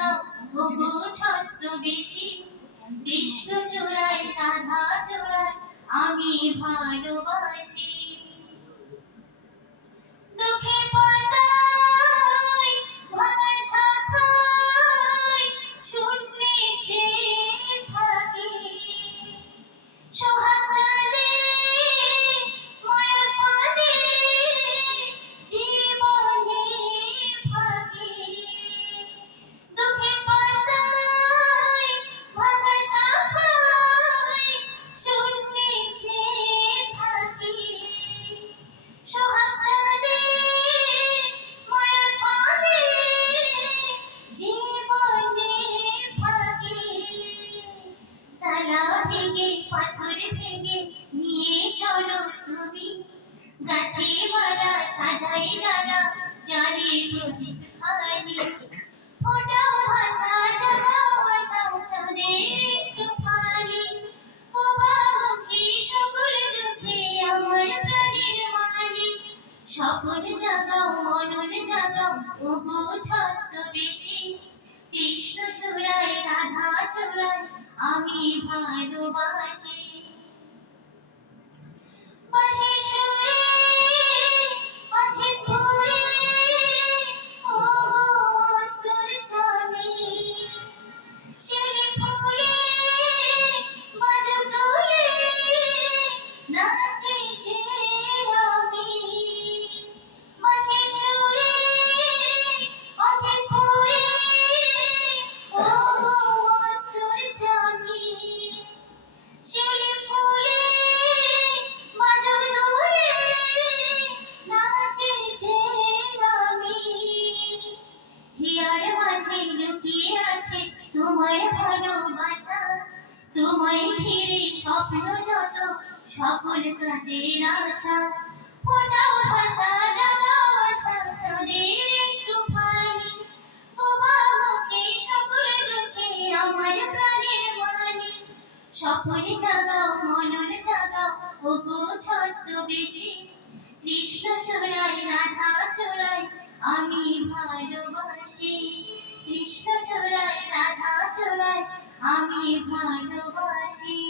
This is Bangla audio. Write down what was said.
জাগাও ওগো ছদ্মবেশী, কৃষ্ণ চূড়ায় রাধা চূড়ায় আমি ভালোবাসি। দুঃখের পাতায় ভাঙা শাখায় শূন্যে চেয়ে থাকি, সোহাগ জানে মায়ার ফাঁদে জীবনে ফাঁকি। দুঃখের পাতায় ভাঙা শাখায় শূন্যে চেয়ে থাকি, সোহাগ জানে মায়ার ফাঁদে জীবনে ফাঁকি। তালা ভেঙে পাথর ভেঙে নিয়ে চলো তুমি, গাঁথে মালা সাজাই নানা জারি প্রদীপ খানি। ফোটাও ভাষা জাগাও আশা চাঁদের একটু ফালি, মুখী সকল দুঃখে আমার প্রাণের মালিক। সকল জাগাও মনন জাগাও ওগো ছদ্মবেশী, কৃষ্ণ চূড়ায় রাধা চূড়ায় আমি ভালোবাসি। বাঁশির সুরে আছে ফুলে ও অন্তর্যামী, শিউলি ফুলে বাজুক দোলে নাচি যে আমি। বাঁশির সুরে আছে ফুলে ও অন্তর্যামী, শিউলি ফুলে বাজুক দোলে নাচি যে আমি। হিয়ার মাঝে লুকিয়ে আছে তোমার ভালোবাসা, তোমায় ঘিরে স্বপ্ন যত সকল কাজের আশা। ফোটাও ভাষা জাগাও আশা চাঁদের একটু ফালি, মুখী সকল দুঃখে আমার প্রাণের মালিক। সকল জাগাও মনন জাগাও ওগো ছদ্মবেশী, কৃষ্ণ চূড়ায় রাধা চূড়ায় আমি ভালোবাসি। কৃষ্ণ চূড়ায় রাধা চূড়ায় আমি ভালোবাসি।